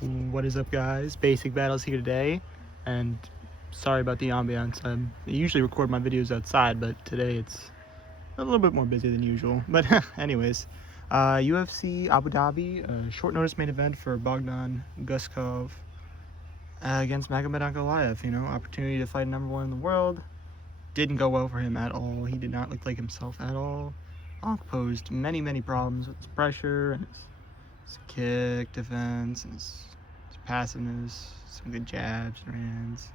What is up, guys? Basic Battles here today, and sorry about the ambiance. I usually record my videos outside, but today it's a little bit more busy than usual. But anyways, UFC Abu Dhabi, short notice main event for Bogdan Guskov against Magomed Ankalaev. You know, opportunity to fight #1 in the world. Didn't go well for him at all. He did not look like himself at all. Ank posed many problems with his pressure and his kick defense and his passiveness, some good jabs and hands.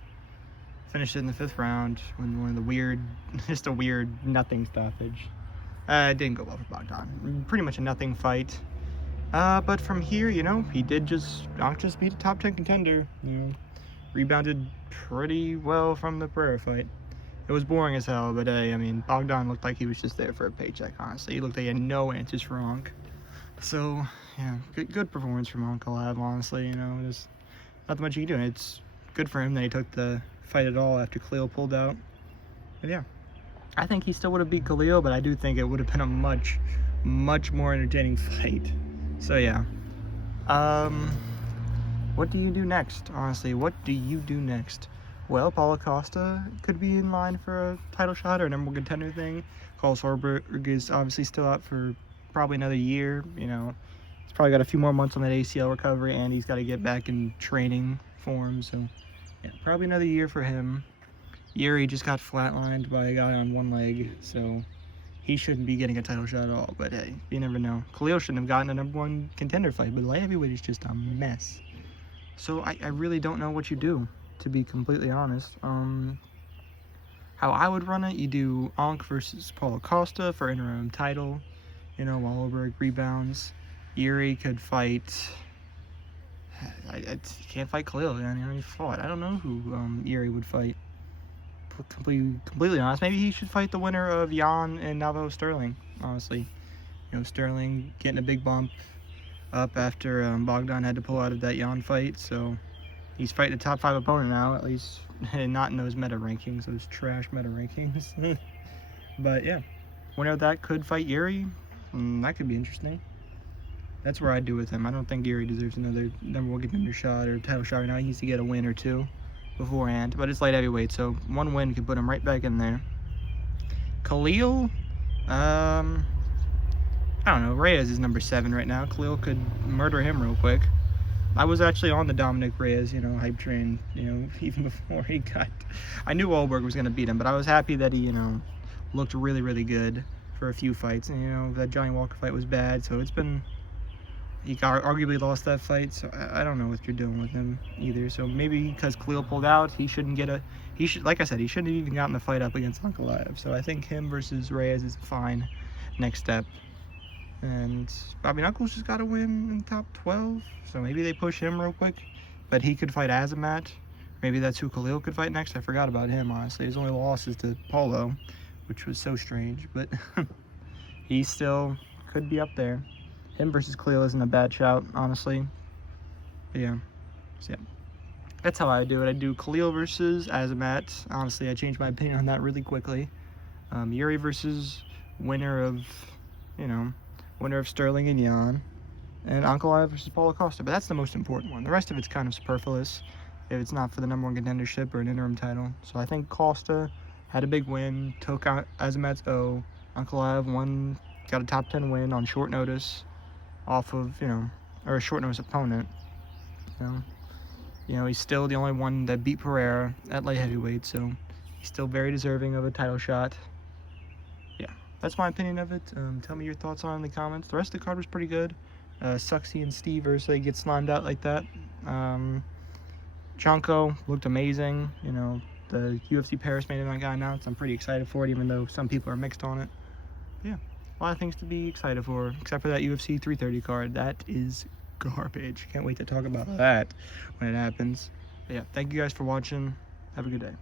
Finished it in the 5th round when one of the just a weird nothing stoppage. It didn't go well for Bogdan. Pretty much a nothing fight. But from here, you know, Ank just beat a top 10 contender. You know, rebounded pretty well from the Pereira fight. It was boring as hell, but I mean, Bogdan looked like he was just there for a paycheck, honestly. He looked like he had no answers for Ank. So, yeah, good performance from Ankalaev, honestly. You know, there's not much you can do. It's good for him that he took the fight at all after Khalil pulled out. But yeah, I think he still would have beat Khalil, but I do think it would have been a much more entertaining fight. So yeah, what do you do next? Honestly, what do you do next? Well, Paulo Costa could be in line for a title shot or a #1 contender thing. Carlos Horberg is obviously still out for probably another year. You know, he's probably got a few more months on that ACL recovery, and he's got to get back in training form. So, yeah, probably another year for him. Yuri just got flatlined by a guy on one leg, so he shouldn't be getting a title shot at all. But hey, you never know. Khalil shouldn't have gotten a #1 contender fight, but light heavyweight is just a mess. So I really don't know what you do, to be completely honest. How I would run it, you do Ank versus Paulo Costa for interim title. You know, while Horberg rebounds. Yuri could fight. He can't fight Khalil. He already fought. I don't know who Yuri would fight. Completely honest, maybe he should fight the winner of Jan and Navo Sterling. Honestly, you know, Sterling getting a big bump up after Bogdan had to pull out of that Jan fight, so he's fighting a top 5 opponent now, at least not in those meta rankings, those trash meta rankings. But yeah, winner of that could fight Yuri. That could be interesting. That's where I'd do with him. I don't think Yuri deserves another #1 contender shot or title shot right now. He needs to get a win or 2 beforehand, but it's light heavyweight, so 1 win could put him right back in there. Khalil, I don't know. Reyes is #7 right now. Khalil could murder him real quick. I was actually on the Dominic Reyes, you know, hype train, you know, even before he got. I knew Wahlberg was going to beat him, but I was happy that he, you know, looked really good for a few fights. And, you know, that Johnny Walker fight was bad, so it's been. He arguably lost that fight, so I don't know what you're doing with him either. So maybe because Khalil pulled out, he shouldn't get like I said, he shouldn't have even gotten the fight up against Ankalaev. So I think him versus Reyes is a fine next step. And Bobby Knuckles just got to win in top 12, so maybe they push him real quick. But he could fight Azamat. Maybe that's who Khalil could fight next. I forgot about him, honestly. His only loss is to Paulo, which was so strange. But he still could be up there. Him versus Khalil isn't a bad shout, honestly. But yeah. So yeah. That's how I do it. I do Khalil versus Azamat. Honestly, I changed my opinion on that really quickly. Yuri versus winner of, you know, winner of Sterling and Jan. And Ankalaev versus Paulo Costa. But that's the most important one. The rest of it's kind of superfluous if it's not for the #1 contendership or an interim title. So I think Costa had a big win, took out Azamat's O. Ankalaev got a top 10 win on short notice off of, you know, or a short notice opponent. You know, he's still the only one that beat Pereira at light heavyweight, so he's still very deserving of a title shot. Yeah, that's my opinion of it. Tell me your thoughts on it in the comments. The rest of the card was pretty good. Sucks seeing Steve Ursay get slimed out like that. Jonko looked amazing. You know, the UFC Paris main event got announced. I'm pretty excited for it, even though some people are mixed on it. But yeah, a lot of things to be excited for, except for that UFC 330 card. That is garbage. Can't wait to talk about that when it happens. But yeah, thank you guys for watching. Have a good day.